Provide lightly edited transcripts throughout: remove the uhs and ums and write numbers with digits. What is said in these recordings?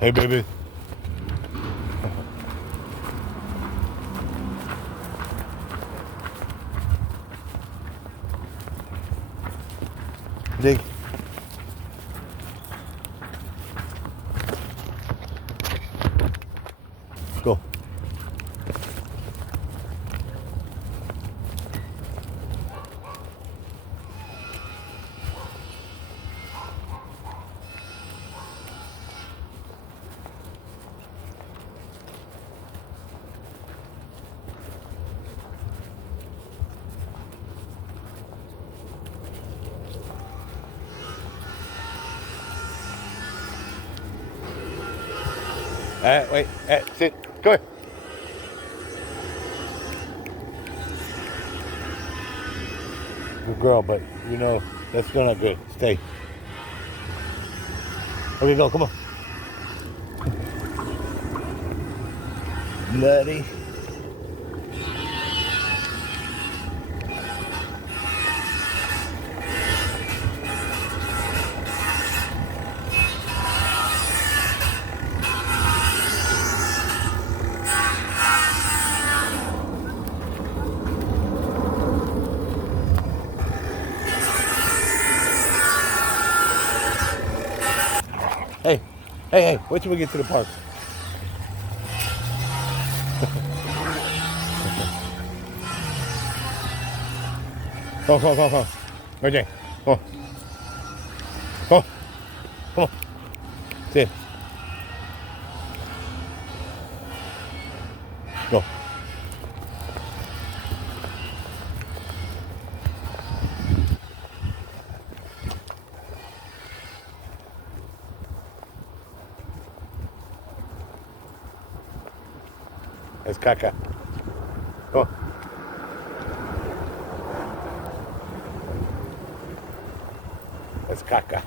Hey, baby. Dinky. Go. Wait. Sit. Come here. Good girl, but you know that's still not good. Stay. Okay, go. Come on. Bloody. Hey, wait till we get to the park. Come on. Right there. Come on. Come on. Sit. Go. That's caca. Come on. That's caca.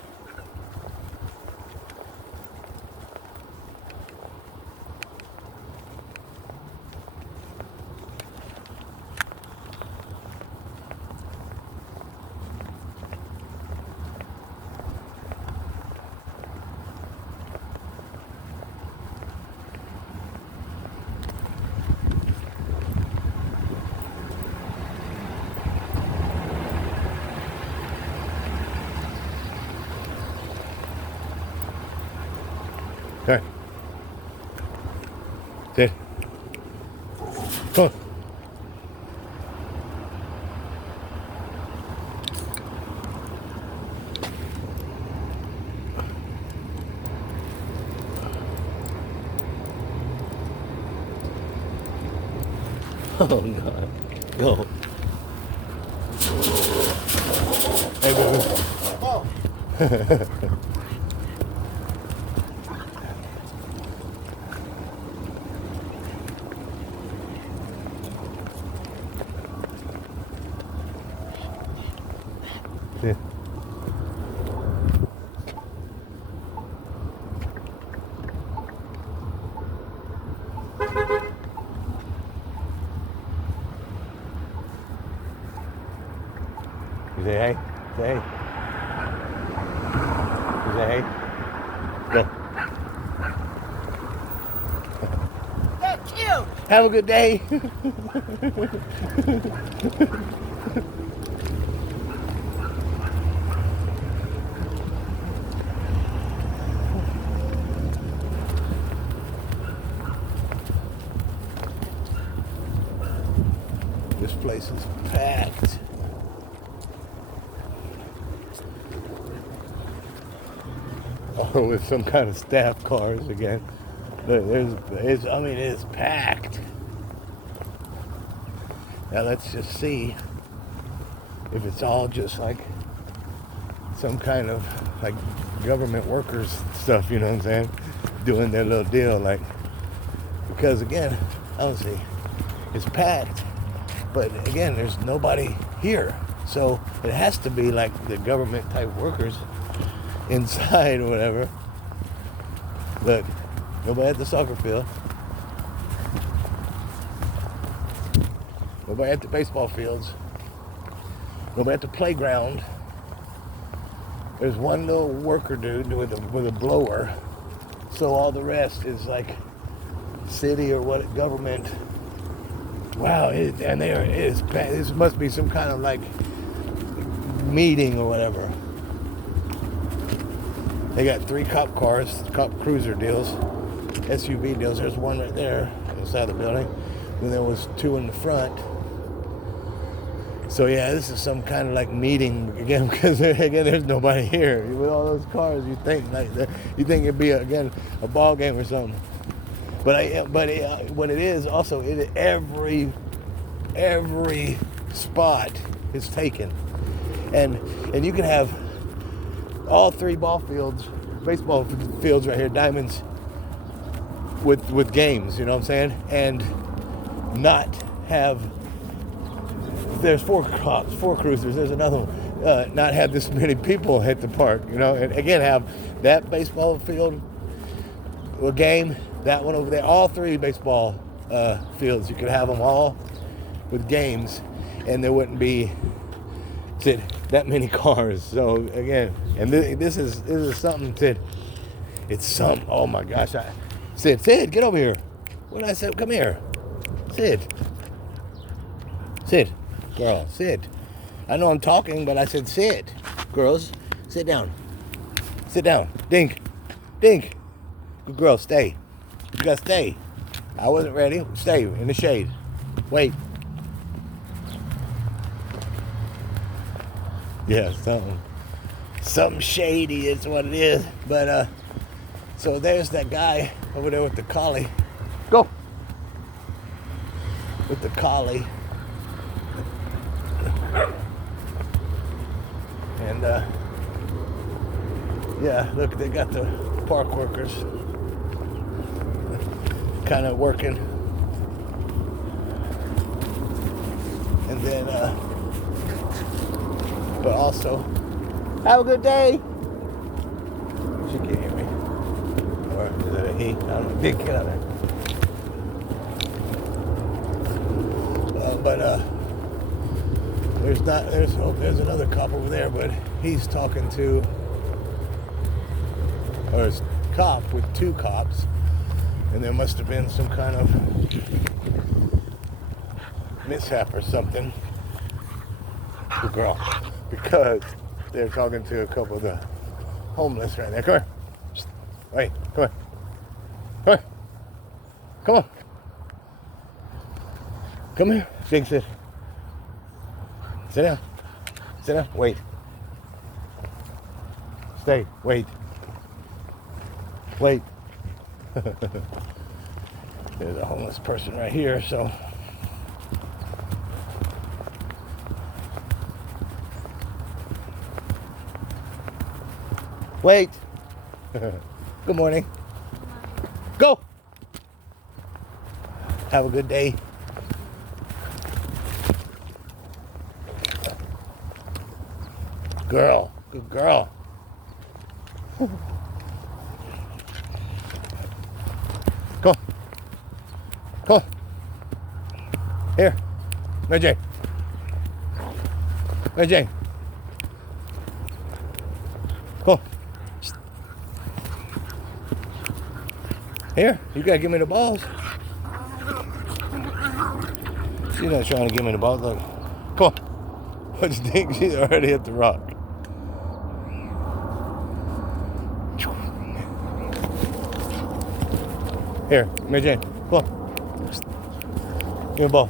Okay. Sit. Come on. Oh, God. Go. Hey, baby. Oh. Yeah. You say hey? Say hey. You say hey? Go. That's cute. Have a good day. This place is packed. Oh, with some kind of staff cars again. It's packed. Now let's just see if it's all just like some kind of like government workers stuff, you know what I'm saying? Doing their little deal, like, because again, I don't see, it's packed, but again, there's nobody here. So it has to be like the government type workers inside or whatever. Look, nobody at the soccer field. Nobody at the baseball fields. Nobody at the playground. There's one little worker dude with a blower So all the rest is like city or what government. Wow, this must be some kind of like meeting or whatever. They got 3 cop cars, cop cruiser deals, SUV deals. There's one right there inside the building. Then there was 2 in the front. So yeah, this is some kind of like meeting again, because again, there's nobody here. With all those cars, you think it'd be again a ball game or something. But what it is also, every spot is taken, and you can have all 3 baseball fields right here, diamonds, with games. You know what I'm saying? And not have. There's 4 cops, 4 cruisers. There's another one. Not have this many people at the park. You know, and again have that baseball field, a game. That one over there, all 3 baseball fields. You could have them all with games, and there wouldn't be that many cars. So again, and this is something that it's some. Oh my gosh! Sid, get over here. What did I say? Come here, Sid, girl, Sid. I know I'm talking, but I said Sid. Girls, sit down. Dink. Good girl, stay. You gotta stay. I wasn't ready. Stay in the shade. Wait. Yeah, something shady is what it is. But so there's that guy over there with the collie. Go. With the collie. And yeah, look, they got the park workers kind of working, and then but also have a good day. She can't hear me, or is it a he? I don't know. Big kid out there. There's another cop over there, but he's talking to, or it's a cop with 2 cops. And there must have been some kind of mishap or something. Good girl. Because they're talking to a couple of the homeless right there. Come here. Wait, come here. Come on. Come here. Big sit. Sit down. Wait. Stay. Wait. There's a homeless person right here, so. Wait. Good morning. Go. Have a good day. Girl. Good girl. Come on. Here. Mary Jane. Come on. Here. You gotta give me the balls. She's not trying to give me the balls. Look. Come on. What do you think? She's already hit the rock. Here, Mary Jane, come on. Give me a ball.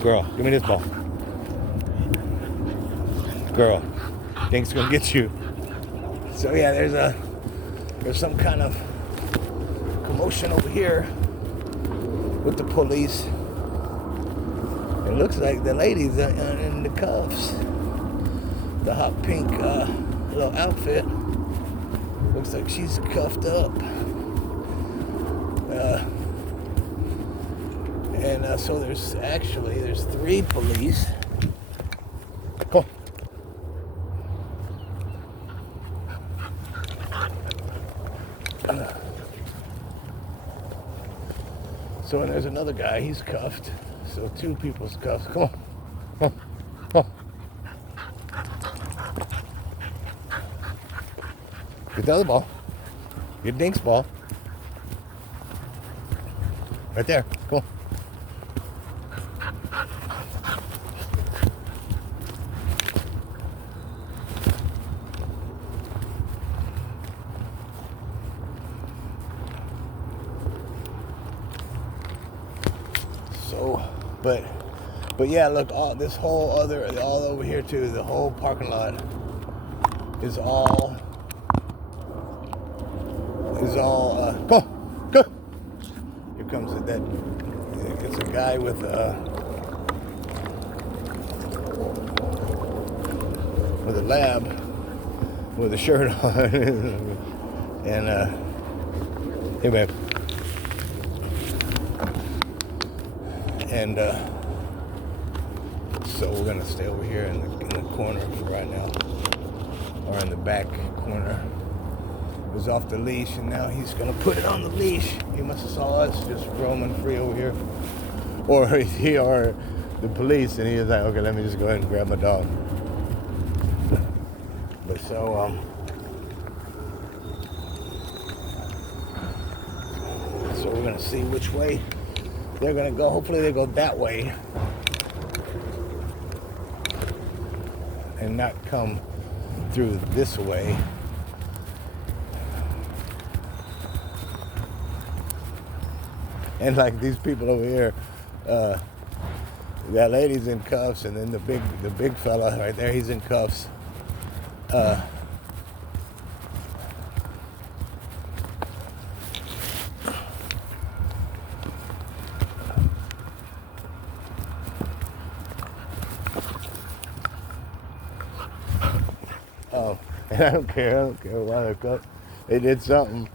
Girl, give me this ball. Girl, Dink's gonna get you. So yeah, there's some kind of commotion over here with the police. It looks like the lady's in the cuffs. The hot pink little outfit. Looks like she's cuffed up. So there's 3 police. Come on. So and there's another guy, he's cuffed. So 2 people's cuffed. Come on. Get the other ball. Get Dink's ball. Right there. Cool. So, but yeah, look, all over here too, the whole parking lot is all go. Here comes that. It's a guy with a lab with a shirt on, and hey man, and so we're gonna stay over here in the corner for right now, or in the back corner. It was off the leash, and now he's gonna put it on the leash. He must have saw us just roaming free over here, or the police, and he was like, okay, let me just go ahead and grab my dog. But so we're gonna see which way they're gonna go. Hopefully they go that way and not come through this way. And like these people over here, that lady's in cuffs, and then the big fella right there, he's in cuffs. And I don't care why they're cuffed. They did something.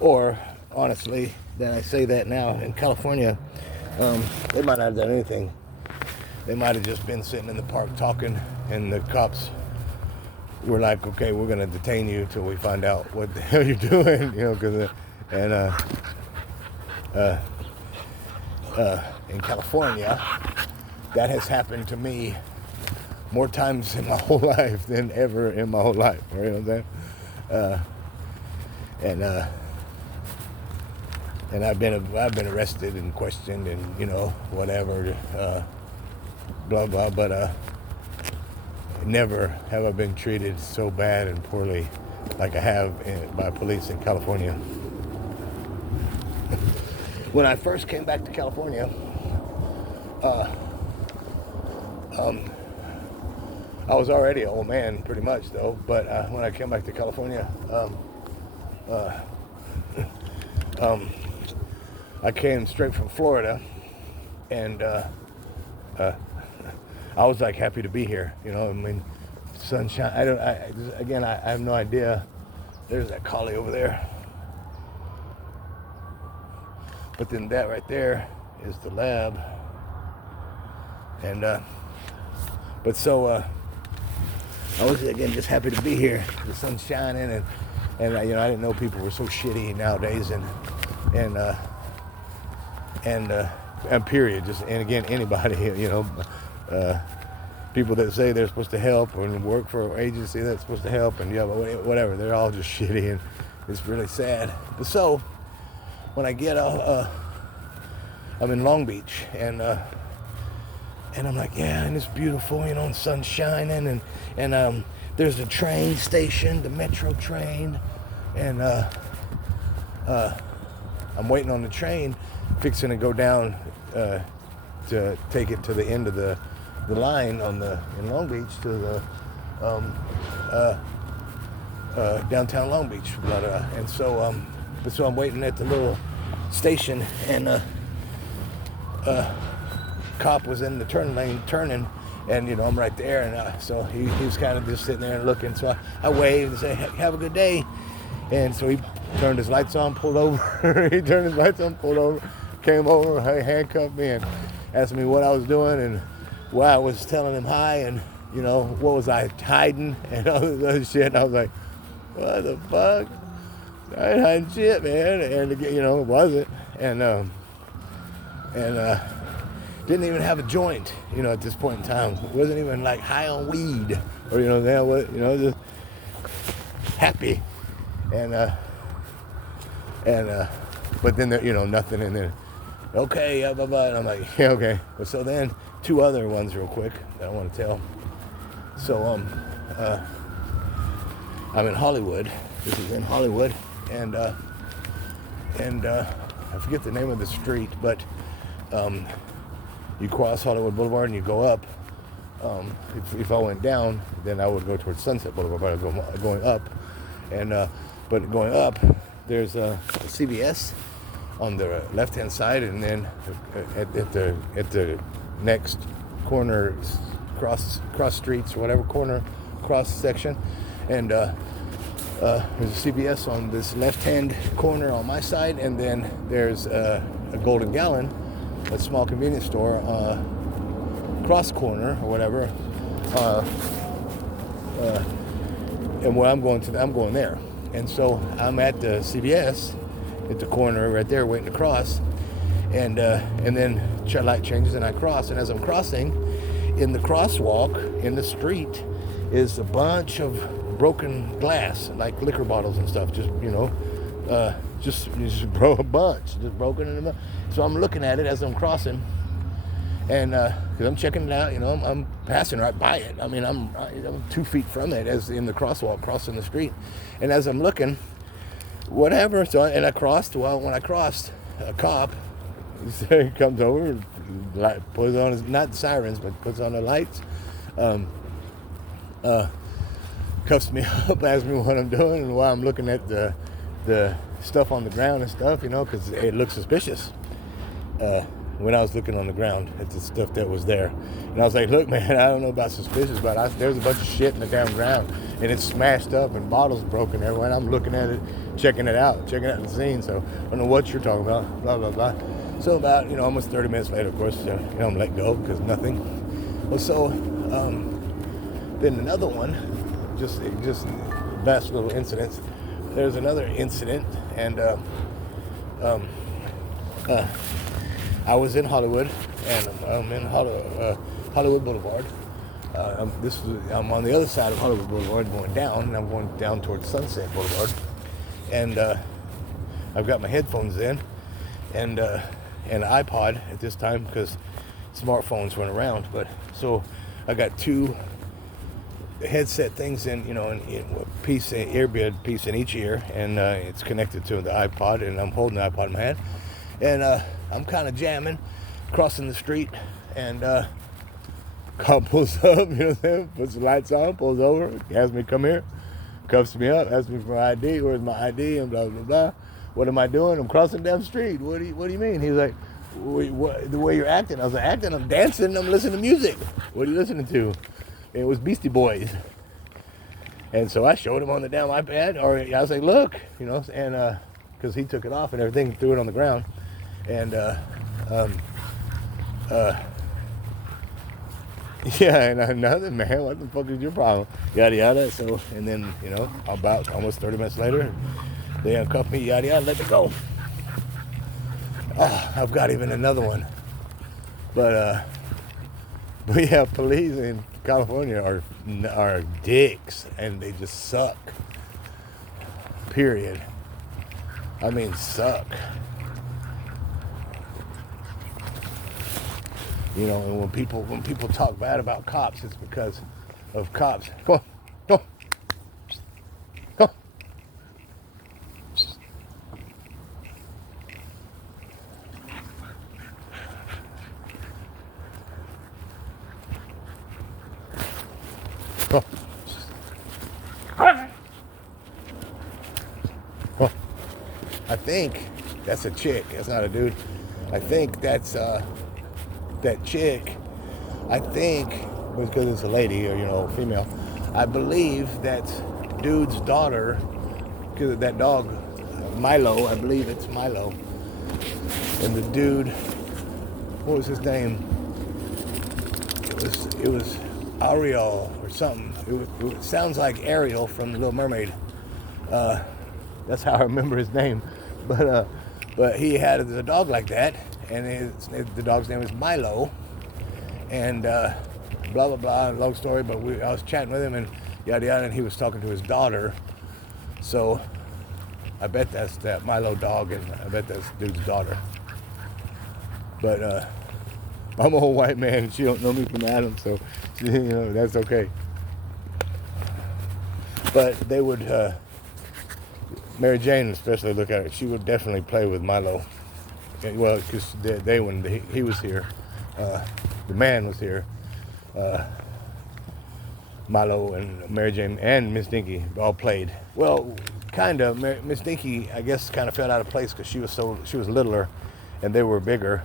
Or, honestly, then I say that now, in California, they might not have done anything. They might have just been sitting in the park talking, and the cops were like, okay, we're going to detain you till we find out what the hell you're doing, in California, that has happened to me more times in my whole life than ever in my whole life, you know what I'm saying? And I've been arrested and questioned and whatever, blah blah. But never have I been treated so bad and poorly like I have by police in California. When I first came back to California, I was already an old man, pretty much though. But when I came back to California, I came straight from Florida, and I was like happy to be here. I mean, sunshine. I have no idea. There's that collie over there, but then that right there is the lab, and but so I was again just happy to be here. The sun's shining, and I didn't know people were so shitty nowadays, and period. And again, anybody, people that say they're supposed to help or work for an agency that's supposed to help, and whatever, they're all just shitty, and it's really sad. But so when I get I'm in Long Beach, and I'm like, yeah, and it's beautiful, and the sun's shining, and there's a train station, the metro train, and I'm waiting on the train, fixing to go down to take it to the end of the line in Long Beach to the downtown Long Beach, and so so I'm waiting at the little station, and cop was in the turn lane turning, and I'm right there, and so he was kind of just sitting there and looking. So I waved and said, "Have a good day." And so he turned his lights on, pulled over. Came over, handcuffed me, and asked me what I was doing and why I was telling him hi, and what was I hiding and all this other shit. And I was like, what the fuck? I ain't hiding shit, man. And it wasn't. Didn't even have a joint, at this point in time. Wasn't even like high on weed, or just happy, and but then nothing, and then okay, yeah, blah blah, and I'm like, yeah, okay. But so then two other ones real quick that I want to tell. So I'm in Hollywood. This is in Hollywood, and I forget the name of the street, but you cross Hollywood Boulevard and you go up. If I went down, then I would go towards Sunset Boulevard, but I'm going up, and but going up, there's a CVS on the left-hand side, and then at the next corner, cross streets or whatever, corner cross section, and there's a CVS on this left-hand corner on my side, and then there's a Golden Gallon, a small convenience store, cross corner or whatever, and where I'm going there. And so I'm at the CVS at the corner right there waiting to cross, and then light changes and I cross, and as I'm crossing, in the crosswalk in the street is a bunch of broken glass, like liquor bottles and stuff, just a bunch, just broken in the. So I'm looking at it as I'm crossing, and because I'm checking it out, I'm passing right by it. I mean, I'm 2 feet from it as in the crosswalk, crossing the street, and as I'm looking, whatever. So I crossed. Well, when I crossed, a cop he comes over, puts on his, not sirens, but puts on the lights, cuffs me up, asks me what I'm doing and why I'm looking at the stuff on the ground and stuff, because it looked suspicious. When I was looking on the ground at the stuff that was there. And I was like, look, man, I don't know about suspicious, but there's a bunch of shit in the damn ground, and it's smashed up and bottles broken everywhere, and I'm looking at it, checking out the scene, so I don't know what you're talking about, blah, blah, blah. So about, almost 30 minutes later, of course, I'm let go because nothing. Well, so then another one, just last little incidents. There's another incident, and I was in Hollywood, and I'm in Hollywood Boulevard. I'm on the other side of Hollywood Boulevard going down, and I'm going down towards Sunset Boulevard. And I've got my headphones in, and an iPod at this time because smartphones weren't around. But so I got two headset things in, in a earbud piece in each ear, and it's connected to the iPod, and I'm holding the iPod in my hand. And I'm kind of jamming, crossing the street, and cop pulls up, puts the lights on, pulls over, asks me, come here, cuffs me up, asks me for my ID, where's my ID, and blah, blah, blah. What am I doing? I'm crossing down the street. What do you mean? He's like, the way you're acting. I was like, acting? I'm dancing, I'm listening to music. What are you listening to? And it was Beastie Boys. And so I showed him on the damn iPad, or I was like, look, and because he took it off and everything, threw it on the ground. And yeah, and another, man, what the fuck is your problem? Yada yada. So, and then about almost 30 minutes later, they uncuffed me, yada yada, let me go. I've got even another one, but yeah, police in California are dicks, and they just suck. Period. I mean, suck. And when people talk bad about cops, it's because of cops. Come on, come on, come on. Come on. Come on. I think that's a chick. That's not a dude. I think that's that chick. I think because it's a lady or female. I believe that's dude's daughter, because of that dog Milo. I believe it's Milo. And the dude, what was his name? It was Ariel or something. It sounds like Ariel from The Little Mermaid. That's how I remember his name. But he had a dog like that, and the dog's name is Milo, and blah blah blah. Long story, but I was chatting with him and yada yada, and he was talking to his daughter. So I bet that's that Milo dog, and I bet that's dude's daughter. But I'm an old white man, and she don't know me from Adam, so that's okay. But they would, Mary Jane especially, look at it. She would definitely play with Milo. Well, because when he was here, the man was here. Milo and Mary Jane and Miss Dinky all played. Well, kind of. Miss Dinky, I guess, kind of fell out of place because she was littler, and they were bigger,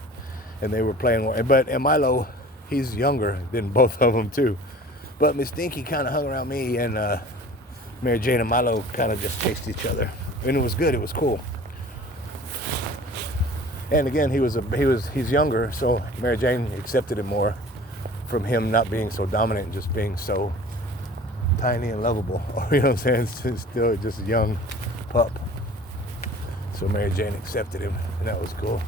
and they were playing more. And Milo, he's younger than both of them too. But Miss Dinky kind of hung around me, and Mary Jane and Milo kind of just chased each other, and it was good. It was cool. And again, he's younger, so Mary Jane accepted it more from him not being so dominant and just being so tiny and lovable. You know what I'm saying? It's still just a young pup. So Mary Jane accepted him, and that was cool.